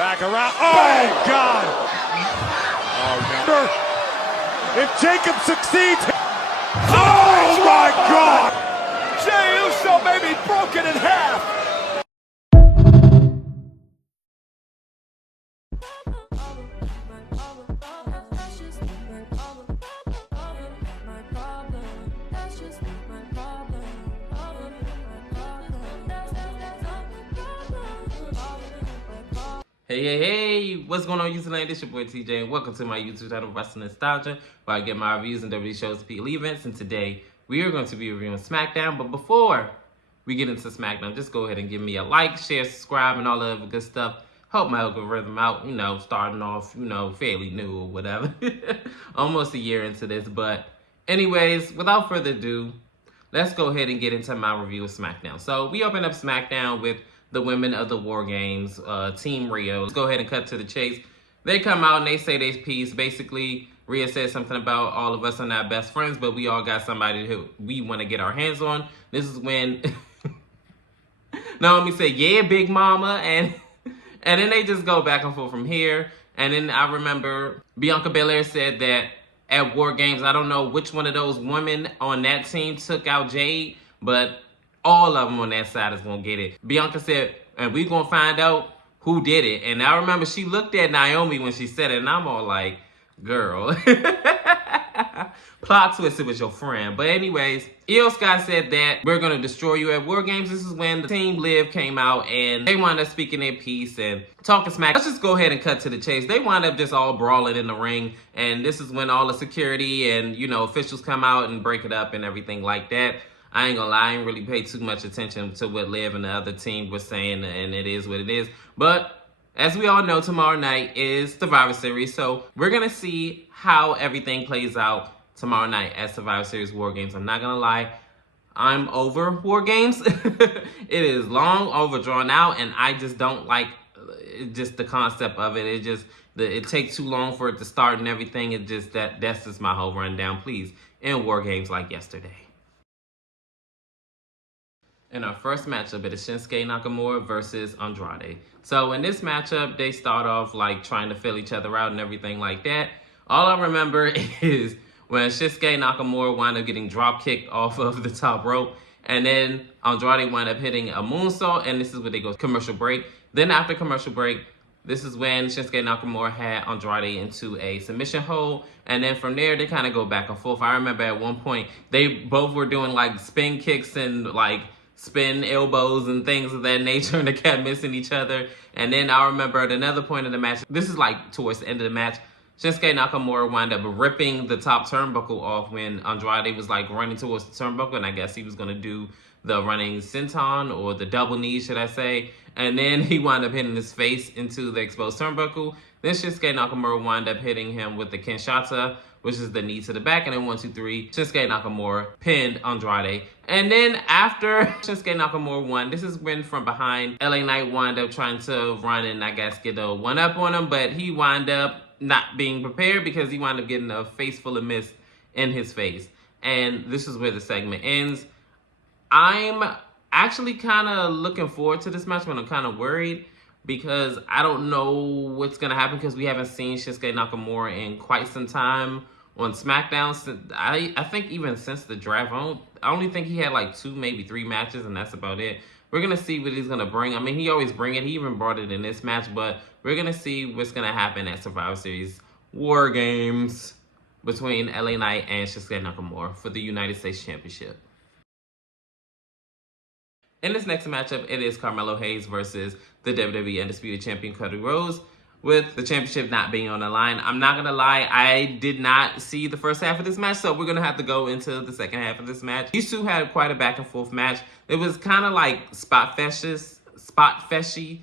Back around. Oh, God. Oh, no. If Jacob succeeds. Oh, my God. Jey Uso may be broken in half. Hey, what's going on, YouTube land? It's your boy TJ, and welcome to my YouTube channel, Wrestling Nostalgia, where I get my reviews and WWE shows, PL events, and today we are going to be reviewing SmackDown. But before we get into SmackDown, just go ahead and give me a like, share, subscribe, and all the other good stuff. Help my algorithm out, starting off, fairly new or whatever. Almost a year into this, but anyways, without further ado, let's go ahead and get into my review of SmackDown. So we open up SmackDown with the women of the War Games, Team Rio. Let's go ahead and cut to the chase. They come out and they say their piece. Basically, Rhea says something about all of us are not best friends, but we all got somebody who we want to get our hands on. This is when Naomi said, yeah, Big Mama, and then they just go back and forth from here. And then I remember Bianca Belair said that at War Games, I don't know which one of those women on that team took out Jade, but all of them on that side is going to get it. Bianca said, and we going to find out who did it. And I remember she looked at Naomi when she said it, and I'm all like, girl. Plot twist, it was your friend. But anyways, Io Sky said that we're going to destroy you at War Games. This is when the Team Liv came out, and they wound up speaking their piece and talking smack. Let's just go ahead and cut to the chase. They wound up just all brawling in the ring, and this is when all the security and, officials come out and break it up and everything like that. I ain't gonna lie, I ain't really paid too much attention to what Liv and the other team were saying, and it is what it is. But as we all know, tomorrow night is Survivor Series, so we're gonna see how everything plays out tomorrow night at Survivor Series War Games. I'm not gonna lie, I'm over War Games. It is long, overdrawn out, and I just don't like just the concept of it. It takes too long for it to start and everything. That's just my whole rundown. Please, end War Games like yesterday. In our first matchup, it is Shinsuke Nakamura versus Andrade. So in this matchup, they start off like trying to fill each other out and everything like that. All I remember is when Shinsuke Nakamura wound up getting drop kicked off of the top rope, and then Andrade wound up hitting a moonsault, and this is where they go commercial break. Then after commercial break, this is when Shinsuke Nakamura had Andrade into a submission hold, and then from there, they kind of go back and forth. I remember at one point, they both were doing like spin kicks and like spin elbows and things of that nature, and they kept missing each other. And then I remember at another point in the match, this is like towards the end of the match, Shinsuke Nakamura wound up ripping the top turnbuckle off when Andrade was like running towards the turnbuckle, and I guess he was going to do the running senton or the double knee, should I say. And then he wound up hitting his face into the exposed turnbuckle. Then Shinsuke Nakamura wound up hitting him with the Kinshasa, which is the knee to the back, and then 1, 2, 3, Shinsuke Nakamura pinned Andrade. And then after Shinsuke Nakamura won, this is when from behind, LA Knight wound up trying to run and I guess get a one-up on him, but he wound up not being prepared because he wound up getting a face full of mist in his face. And this is where the segment ends. I'm actually kind of looking forward to this match, but I'm kind of worried because I don't know what's going to happen because we haven't seen Shinsuke Nakamura in quite some time on SmackDown. I think even since the draft, I only think he had like 2, maybe 3 matches, and that's about it. We're going to see what he's going to bring. I mean, he always bring it. He even brought it in this match, but we're going to see what's going to happen at Survivor Series War Games between LA Knight and Shinsuke Nakamura for the United States Championship. In this next matchup, it is Carmelo Hayes versus the WWE Undisputed Champion Cody Rhodes, with the championship not being on the line. I'm not going to lie, I did not see the first half of this match, so we're going to have to go into the second half of this match. These two had quite a back and forth match. It was kind of like spot feshy.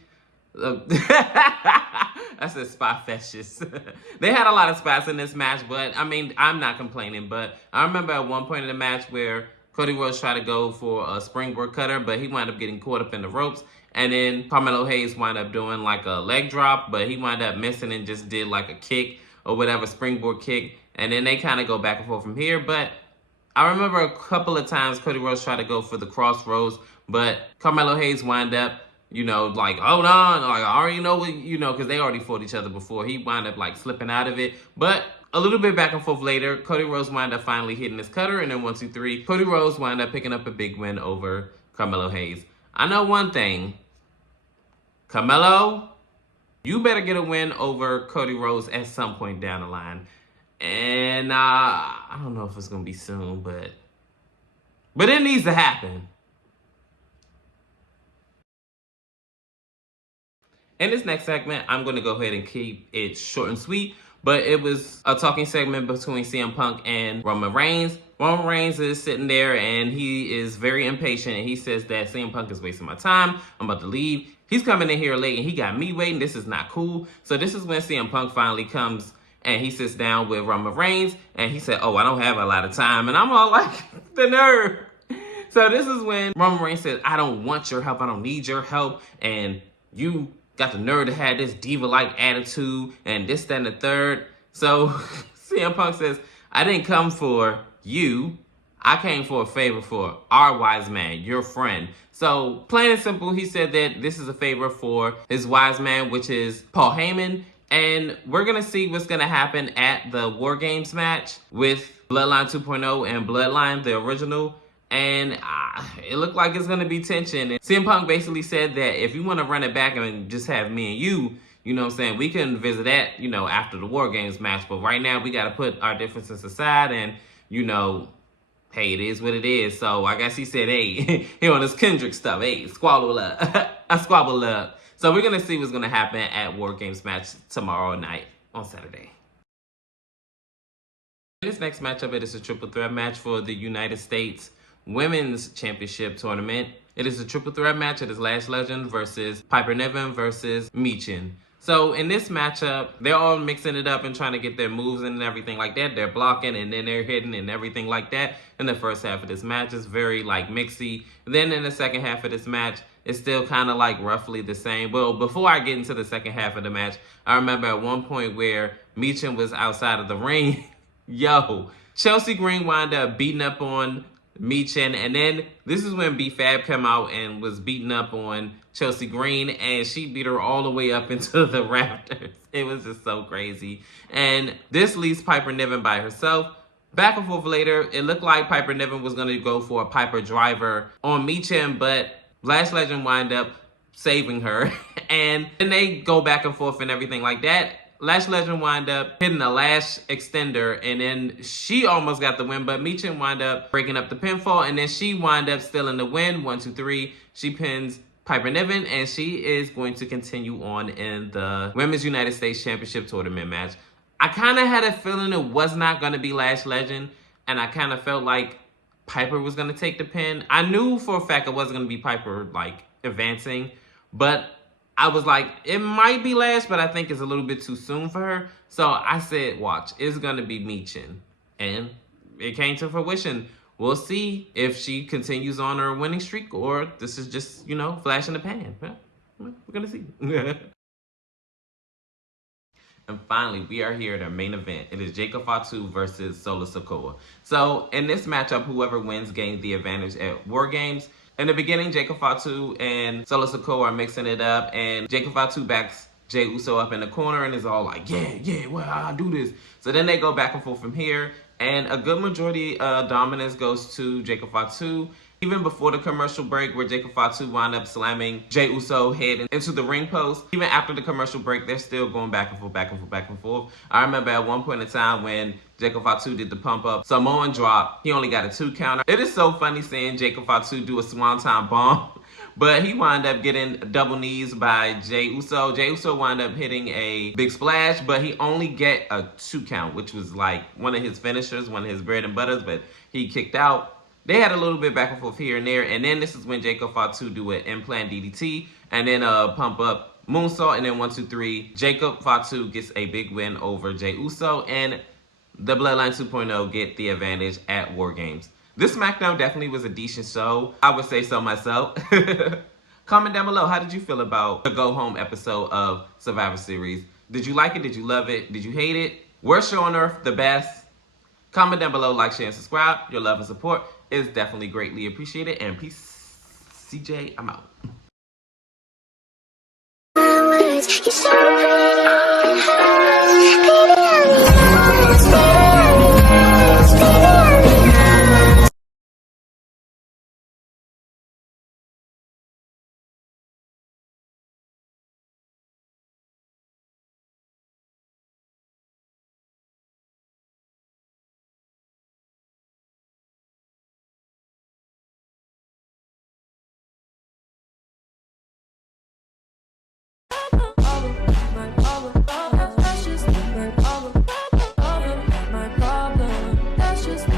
I said spot feshes. They had a lot of spots in this match, but I mean, I'm not complaining. But I remember at one point in the match where Cody Rhodes tried to go for a springboard cutter, but he wound up getting caught up in the ropes. And then Carmelo Hayes wound up doing like a leg drop, but he wound up missing and just did like a kick or whatever, springboard kick. And then they kind of go back and forth from here. But I remember a couple of times Cody Rhodes tried to go for the crossroads, but Carmelo Hayes wound up you know, like, hold on, like, I already know what, you know, because they already fought each other before. He wound up, like, slipping out of it. But a little bit back and forth later, Cody Rhodes wound up finally hitting his cutter, and then 1, 2, 3, Cody Rhodes wound up picking up a big win over Carmelo Hayes. I know one thing. Carmelo, you better get a win over Cody Rhodes at some point down the line. And I don't know if it's going to be soon, but it needs to happen. In this next segment, I'm going to go ahead and keep it short and sweet, but it was a talking segment between CM Punk and Roman Reigns. Roman Reigns is sitting there and he is very impatient, and he says that CM Punk is wasting my time. I'm about to leave. He's coming in here late and he got me waiting. This is not cool. So this is when CM Punk finally comes and he sits down with Roman Reigns and he said, oh, I don't have a lot of time. And I'm all like, the nerve. So this is when Roman Reigns says, I don't want your help. I don't need your help. And you got the nerve to have this diva-like attitude and this, that, and the third. So CM Punk says, I didn't come for you. I came for a favor for our wise man, your friend. So plain and simple, he said that this is a favor for his wise man, which is Paul Heyman. And we're going to see what's going to happen at the War Games match with Bloodline 2.0 and Bloodline, the original. And it looked like it's going to be tension. And CM Punk basically said that if you want to run it back and just have me and you know what I'm saying, we can visit that, you know, after the War Games match. But right now, we got to put our differences aside and, you know, hey, it is what it is. So I guess he said, hey, he on his Kendrick stuff. Hey, squabble up. I squabble up. So we're going to see what's going to happen at War Games match tomorrow night on Saturday. This next matchup, it is a triple threat match for the United States Women's Championship Tournament. It is a triple threat match. It is Lash Legend versus Piper Niven versus Michin. So in this matchup, they're all mixing it up and trying to get their moves and everything like that. They're blocking and then they're hitting and everything like that. In the first half of this match, it's very like mixy. Then in the second half of this match, it's still kind of like roughly the same. Well, before I get into the second half of the match, I remember at one point where Michin was outside of the ring. Yo, Chelsea Green wound up beating up on Michin, and then this is when B-Fab came out and was beating up on Chelsea Green, and she beat her all the way up into the rafters. It was just so crazy. And this leaves Piper Niven by herself. Back and forth later, it looked like Piper Niven was going to go for a Piper driver on Michin, but Lash Legend wind up saving her. And then they go back and forth and everything like that. Lash Legend wind up hitting a lash extender, and then she almost got the win, but Michin wind up breaking up the pinfall, and then she wind up stealing the win. 1, 2, 3. She pins Piper Niven, and she is going to continue on in the Women's United States Championship Tournament match. I kind of had a feeling it was not going to be Lash Legend, and I kind of felt like Piper was going to take the pin. I knew for a fact it wasn't going to be Piper, like, advancing, but I was like, it might be Lash, but I think it's a little bit too soon for her. So I said, watch, it's going to be Michin. And it came to fruition. We'll see if she continues on her winning streak or this is just, you know, flash in the pan. We're going to see. And finally, we are here at our main event. It is Jacob Fatu versus Solo Sikoa. So in this matchup, whoever wins gains the advantage at War Games. In the beginning, Jacob Fatu and Solo Sikoa are mixing it up, and Jacob Fatu backs Jey Uso up in the corner and is all like, yeah, well, I'll do this. So then they go back and forth from here, and a good majority of dominance goes to Jacob Fatu. Even before the commercial break, where Jacob Fatu wound up slamming Jey Uso head into the ring post, even after the commercial break, they're still going back and forth, back and forth, back and forth. I remember at one point in time when Jacob Fatu did the pump up Samoan drop, he only got a 2 counter. It is so funny seeing Jacob Fatu do a swanton bomb, but he wound up getting double knees by Jey Uso. Jey Uso wound up hitting a big splash, but he only get a 2 count, which was like one of his finishers, one of his bread and butters, but he kicked out. They had a little bit back and forth here and there, and then this is when Jacob Fatu do an implant DDT, and then a pump up moonsault, and then 1, 2, 3. Jacob Fatu gets a big win over Jey Uso, and the Bloodline 2.0 get the advantage at War Games. This SmackDown definitely was a decent show. I would say so myself. Comment down below, how did you feel about the Go Home episode of Survivor Series? Did you like it? Did you love it? Did you hate it? Worst show on earth, the best? Comment down below, like, share, and subscribe. Your love and support is definitely greatly appreciated. And peace. CJ, I'm out. circle.